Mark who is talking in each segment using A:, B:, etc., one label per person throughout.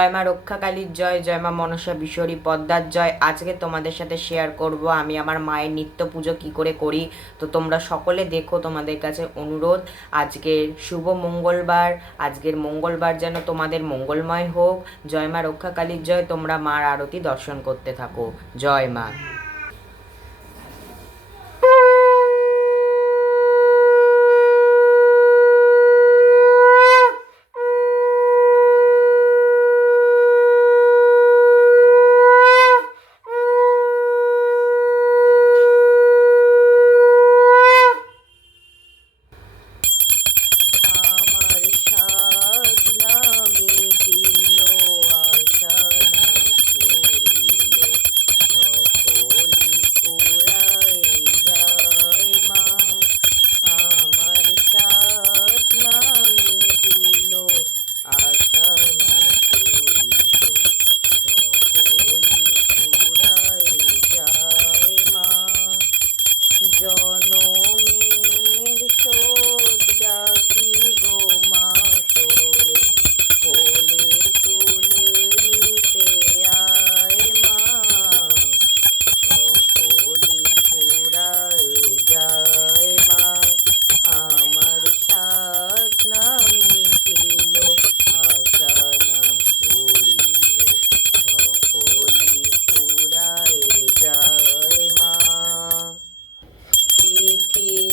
A: জয় মা রক্ষাকালীর জয় জয় মা মনসা বিশ্বরী পদ্মার জয়। আজকে তোমাদের সাথে শেয়ার করব আমি আমার মায়ের নিত্য পুজো কি করে করি, তো তোমরা সকলে দেখো তোমাদের কাছে অনুরোধ। আজকের শুভ মঙ্গলবার, আজকের মঙ্গলবার যেন তোমাদের মঙ্গলময় হোক। জয় মা রক্ষাকালীর জয়, তোমরা মার আরতি দর্শন করতে থাকো। জয় মা। 哦。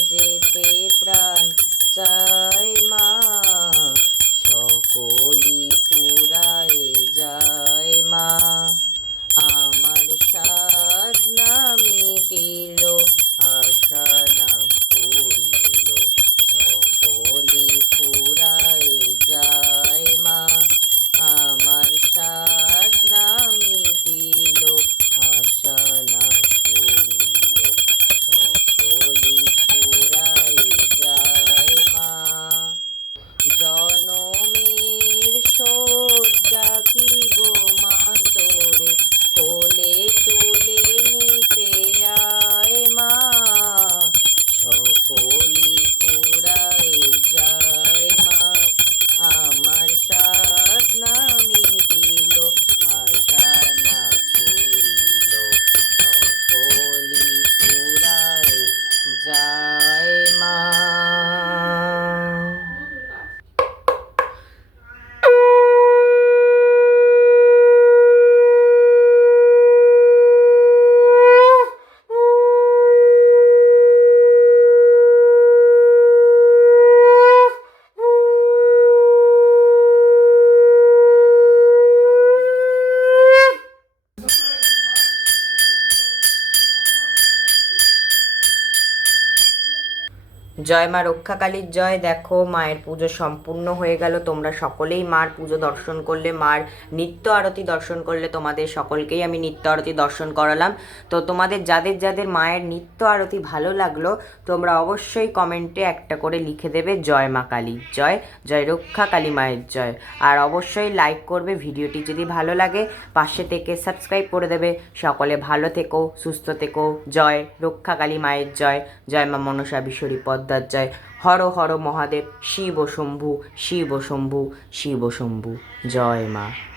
A: যেতে প্রাণ চায় মা। সকলি পুরায় যায়। জয় মা রক্ষাকালীর জয়। দেখো, মায়ের পুজো সম্পূর্ণ হয়ে গেল। তোমরা সকলেই মার পুজো দর্শন করলে, মার নিত্য আরতি দর্শন করলে তোমাদের সকলকেই আমি নিত্য আরতি দর্শন করালাম। তো তোমাদের যাদের যাদের মায়ের নিত্য আরতি ভালো লাগল, তোমরা অবশ্যই কমেন্টে একটা করে লিখে দেবে, জয় মা কালীর জয় জয় রক্ষা কালী মায়ের জয়। আর অবশ্যই লাইক করবে, ভিডিওটি যদি ভালো লাগে, পাশে থেকে সাবস্ক্রাইব করে দেবে। সকলে ভালো থেকো, সুস্থ থেকো, জয় রক্ষা কালী মায়ের জয়। জয় মা মনসা বিশ্বরী পদ্মার জয় হর হর মহাদেব শিব শম্ভু শিব শম্ভু শিব শম্ভু। জয় মা।